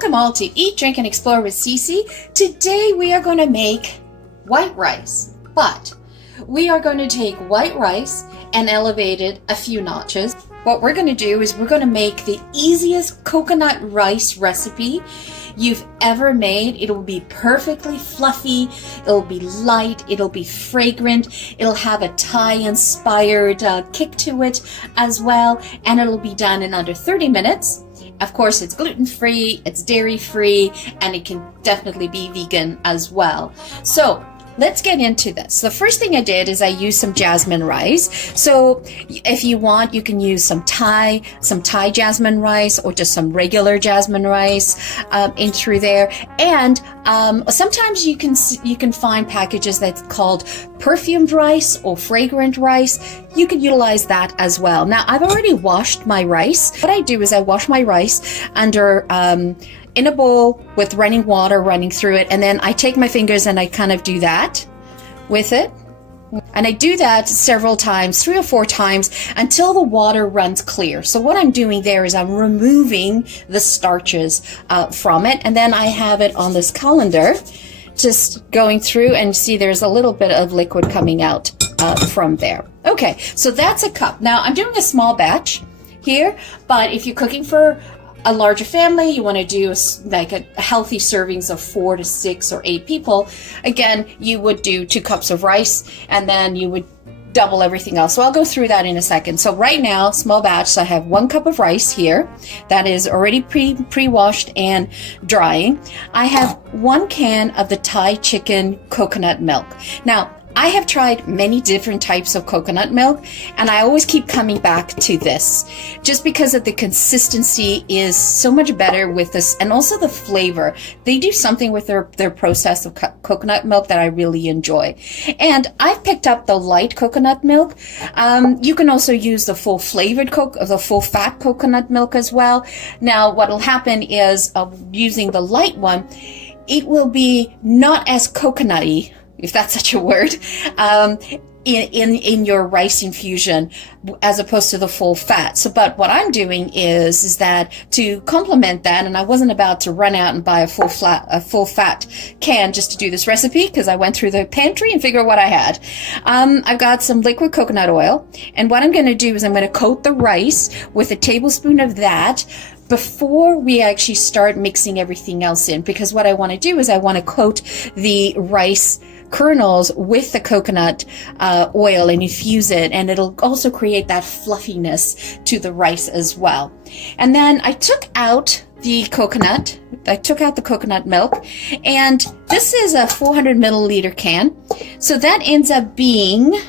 Welcome all to Eat, Drink, and Explore with Cece. Today we are going to make white rice, but we are going to take white rice and elevate it a few notches. What we're going to do is we're going to make the easiest coconut rice recipe you've ever made. It'll be perfectly fluffy, it'll be light, it'll be fragrant, it'll have a Thai-inspired kick to it as well, and it'll be done in under 30 minutes. Of course, it's gluten-free, it's dairy-free, and it can definitely be vegan as well. So let's get into this. The first thing I did is I used some jasmine rice. So if you want, you can use some Thai jasmine rice or just some regular jasmine rice in through there. And sometimes you can find packages that's called perfumed rice or fragrant rice. You can utilize that as well. Now, I've already washed my rice. What I do is I wash my rice under in a bowl with running water running through it, and then I take my fingers and I kind of do that with it. And I do that several times, 3 or 4 times, until the water runs clear. So what I'm doing there is I'm removing the starches from it, and then I have it on this colander, just going through, and see there's a little bit of liquid coming out from there. Okay, so that's a cup. Now I'm doing a small batch here, but if you're cooking for a larger family, you want to do like a healthy servings of 4 to 6 or 8 people, again, you would do 2 cups of rice, and then you would double everything else. So I'll go through that in a second. So right now, small batch, so I have 1 cup of rice here that is already pre-washed and drying. I have 1 can of the Thai chicken coconut milk. Now, I have tried many different types of coconut milk, and I always keep coming back to this just because of the consistency is so much better with this, and also the flavor. They do something with their process of coconut milk that I really enjoy. And I've picked up the light coconut milk. You can also use the full flavored the full fat coconut milk as well. Now, what'll happen is using the light one, it will be not as coconutty, if that's such a word, in your rice infusion, as opposed to the full fat. So, but what I'm doing is that to complement that, and I wasn't about to run out and buy a full fat can just to do this recipe, because I went through the pantry and figured what I had. I've got some liquid coconut oil, and what I'm going to do is I'm going to coat the rice with a tablespoon of that before we actually start mixing everything else in, because what I want to do is I want to coat the rice kernels with the coconut oil and infuse it, and it'll also create that fluffiness to the rice as well. And then I took out the coconut milk, and this is a 400 milliliter can, so that ends up being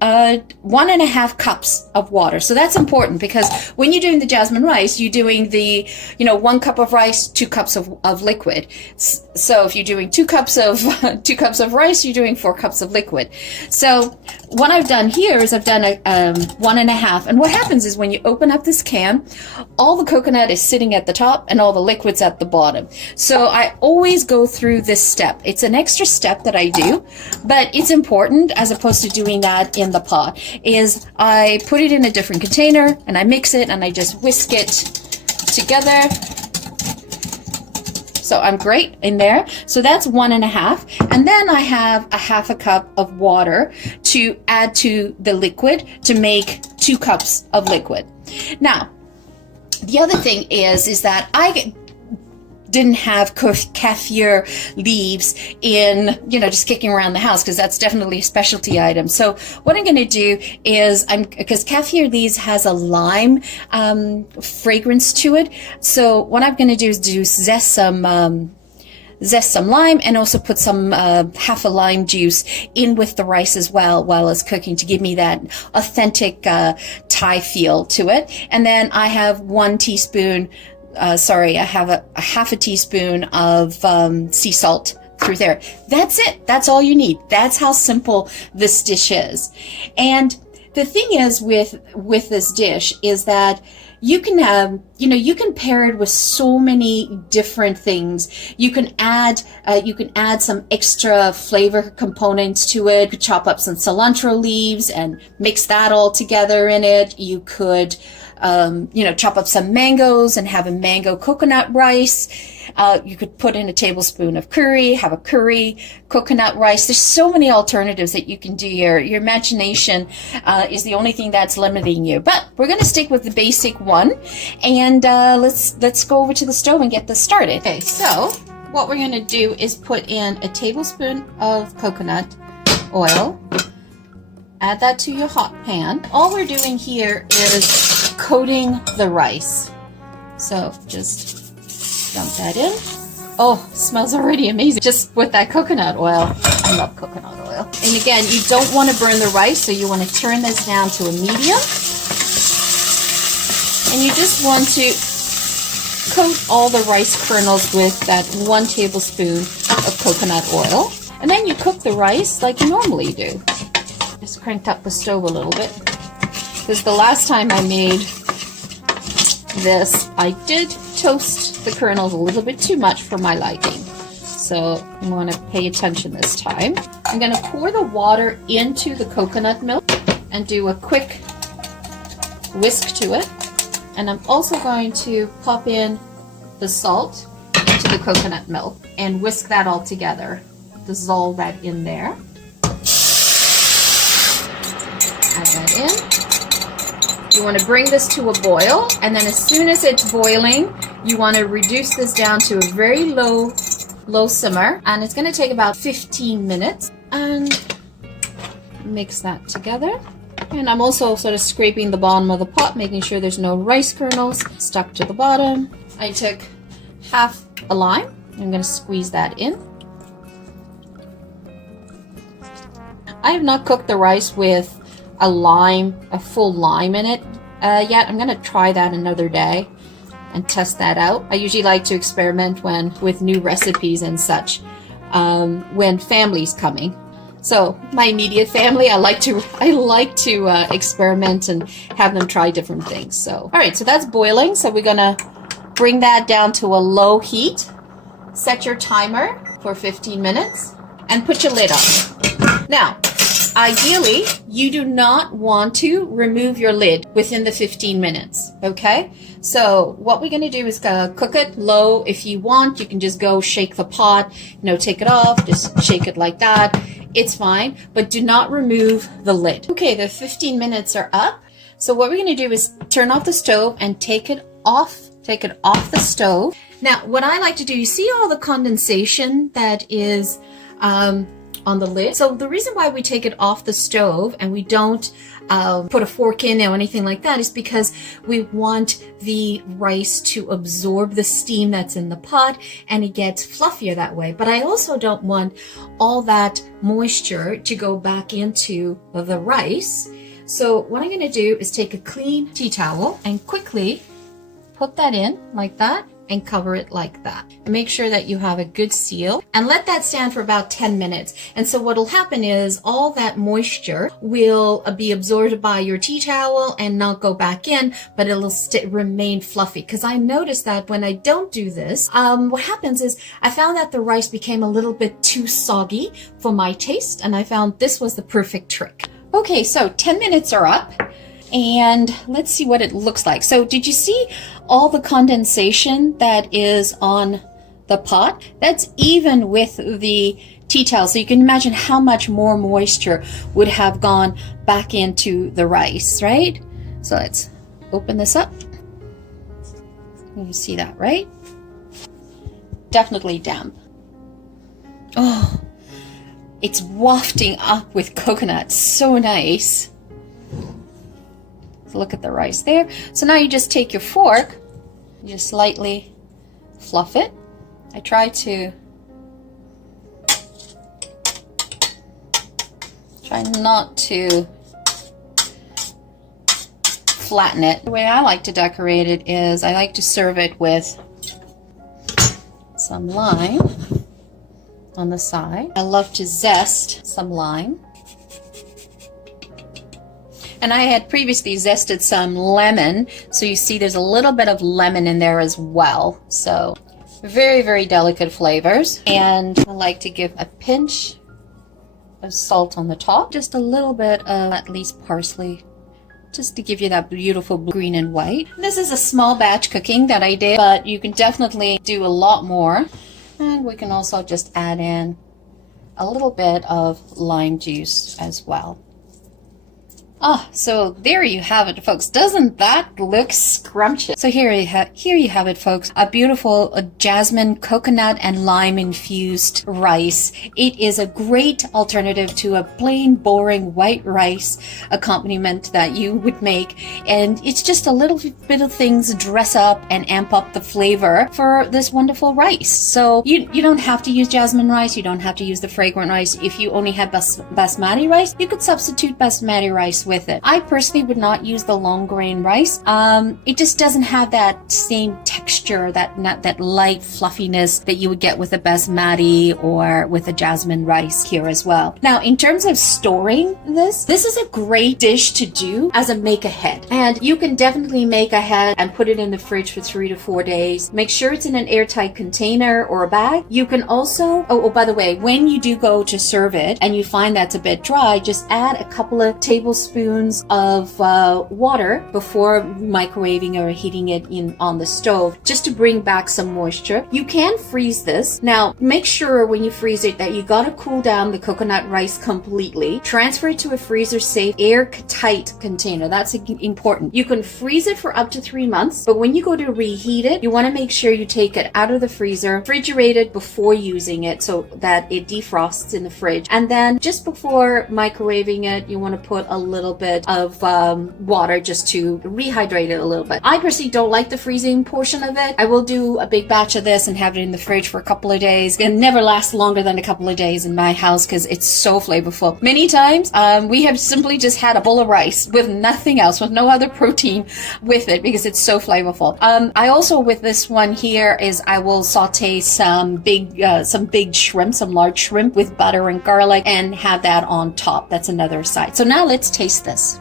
1.5 cups of water. So that's important, because when you're doing the jasmine rice, you're doing the 1 cup of rice, 2 cups of liquid. So if you're doing 2 cups of 2 cups of rice, you're doing 4 cups of liquid. So what I've done here is I've done a 1.5, and what happens is when you open up this can, all the coconut is sitting at the top and all the liquid's at the bottom. So I always go through this step. It's an extra step that I do, but it's important, as opposed to doing that in the pot, is I put it in a different container and I mix it and I just whisk it together. So I'm great in there. So that's 1.5. And then I have a 1/2 cup of water to add to the liquid to make 2 cups of liquid. Now, the other thing is that I didn't have kaffir leaves in, just kicking around the house, because that's definitely a specialty item. So what I'm going to do is, because kaffir leaves has a lime fragrance to it, so what I'm going to do is zest some lime, and also put some half a lime juice in with the rice as well while it's cooking, to give me that authentic Thai feel to it. And then I have 1 teaspoon I have a 1/2 teaspoon of sea salt through there. That's it. That's all you need. That's how simple this dish is. And the thing is with this dish is that you can have, you can pair it with so many different things. You can add some extra flavor components to it. You could chop up some cilantro leaves and mix that all together in it. You could chop up some mangoes and have a mango coconut rice. You could put in a tablespoon of curry, have a curry, coconut rice. There's so many alternatives that you can do. Your imagination is the only thing that's limiting you. But we're going to stick with the basic one. And let's go over to the stove and get this started. Okay, so what we're going to do is put in a tablespoon of coconut oil. Add that to your hot pan. All we're doing here is coating the rice. So just dump that in. Oh, smells already amazing just with that coconut oil. I love coconut oil. And again, you don't want to burn the rice, so you want to turn this down to a medium. And you just want to coat all the rice kernels with that 1 tablespoon of coconut oil. And then you cook the rice like you normally do. Just cranked up the stove a little bit, because the last time I made this, I did toast the kernels a little bit too much for my liking. So you want to pay attention this time. I'm going to pour the water into the coconut milk and do a quick whisk to it. And I'm also going to pop in the salt into the coconut milk and whisk that all together. Dissolve that in there. Add that in. You want to bring this to a boil, and then as soon as it's boiling, you want to reduce this down to a very low simmer, and it's going to take about 15 minutes. And mix that together. And I'm also sort of scraping the bottom of the pot, making sure there's no rice kernels stuck to the bottom. I took half a lime. I'm going to squeeze that in. I have not cooked the rice with a full lime in it yet. I'm going to try that another day and test that out. I usually like to experiment with new recipes and such when family's coming. So my immediate family, I like to experiment and have them try different things. So all right, so that's boiling. So we're gonna bring that down to a low heat. Set your timer for 15 minutes and put your lid on. Now, ideally, you do not want to remove your lid within the 15 minutes, okay? So what we're going to do is cook it low. If you want, you can just go shake the pot, take it off, just shake it like that. It's fine, but do not remove the lid. Okay, the 15 minutes are up. So what we're going to do is turn off the stove and take it off the stove. Now, what I like to do, you see all the condensation that is on the lid. So the reason why we take it off the stove and we don't put a fork in or anything like that is because we want the rice to absorb the steam that's in the pot, and it gets fluffier that way. But I also don't want all that moisture to go back into the rice. So what I'm going to do is take a clean tea towel and quickly put that in like that and cover it like that. And make sure that you have a good seal and let that stand for about 10 minutes. And so what'll happen is all that moisture will be absorbed by your tea towel and not go back in, but it'll remain fluffy. Because I noticed that when I don't do this, what happens is I found that the rice became a little bit too soggy for my taste, and I found this was the perfect trick. Okay, so 10 minutes are up. And let's see what it looks like. So did you see all the condensation that is on the pot? That's even with the tea towel. So you can imagine how much more moisture would have gone back into the rice, right? So let's open this up. You see that, right? Definitely damp. Oh, it's wafting up with coconut. So nice. Look at the rice there. So now you just take your fork, you just lightly fluff it. I try not to flatten it. The way I like to decorate it is I like to serve it with some lime on the side. I love to zest some lime. And I had previously zested some lemon, so you see there's a little bit of lemon in there as well. So very, very delicate flavors. And I like to give a pinch of salt on the top, just a little bit of at least parsley just to give you that beautiful green and white. This is a small batch cooking that I did, but you can definitely do a lot more. And we can also just add in a little bit of lime juice as well. Ah, so there you have it, folks. Doesn't that look scrumptious? So here you have it, folks. A beautiful jasmine, coconut, and lime infused rice. It is a great alternative to a plain, boring white rice accompaniment that you would make. And it's just a little bit of things dress up and amp up the flavor for this wonderful rice. So you don't have to use jasmine rice. You don't have to use the fragrant rice. If you only have basmati rice, you could substitute basmati rice with it. I personally would not use the long grain rice. It just doesn't have that same texture, that light fluffiness that you would get with a basmati or with a jasmine rice here as well. Now, in terms of storing this is a great dish to do as a make ahead. And you can definitely make ahead and put it in the fridge for 3 to 4 days. Make sure it's in an airtight container or a bag. You can also, oh, by the way, when you do go to serve it and you find that's a bit dry, just add a couple of tablespoons of water before microwaving or heating it on the stove, just to bring back some moisture. You can freeze this. Now, make sure when you freeze it that you gotta cool down the coconut rice completely. Transfer it to a freezer-safe, airtight container. That's important. You can freeze it for up to 3 months, but when you go to reheat it, you want to make sure you take it out of the freezer, refrigerate it before using it so that it defrosts in the fridge. And then just before microwaving it, you want to put a little bit of water just to rehydrate it a little bit. I personally don't like the freezing portion of it. I will do a big batch of this and have it in the fridge for a couple of days. It never lasts longer than a couple of days in my house because it's so flavorful. Many times we have simply just had a bowl of rice with nothing else, with no other protein with it because it's so flavorful. I also, with this one here, is I will saute some big shrimp, some large shrimp with butter and garlic and have that on top. That's another side. So now let's taste this.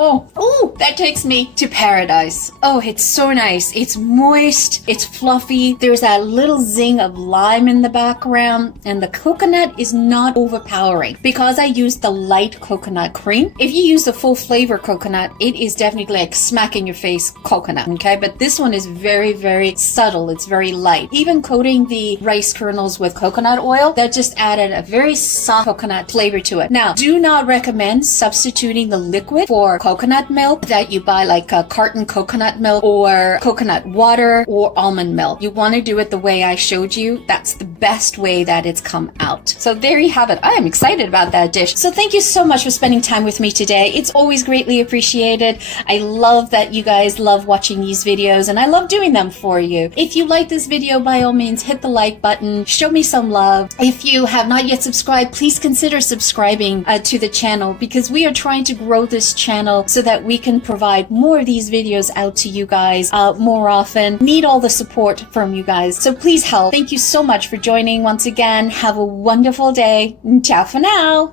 Oh, that takes me to paradise. Oh, it's so nice. It's moist, it's fluffy. There's that little zing of lime in the background, and the coconut is not overpowering because I used the light coconut cream. If you use the full flavor coconut, it is definitely like smack in your face coconut, okay? But this one is very, very subtle. It's very light. Even coating the rice kernels with coconut oil, that just added a very soft coconut flavor to it. Now, do not recommend substituting the liquid for coconut milk that you buy, like a carton coconut milk or coconut water or almond milk. You want to do it the way I showed you. That's the best way that it's come out. So there you have it. I am excited about that dish. So thank you so much for spending time with me today. It's always greatly appreciated. I love that you guys love watching these videos and I love doing them for you. If you like this video, by all means, hit the like button. Show me some love. If you have not yet subscribed, please consider subscribing to the channel because we are trying to grow this channel so that we can provide more of these videos out to you guys more often. Need all the support from you guys. So please help. Thank you so much for joining once again. Have a wonderful day. Ciao for now.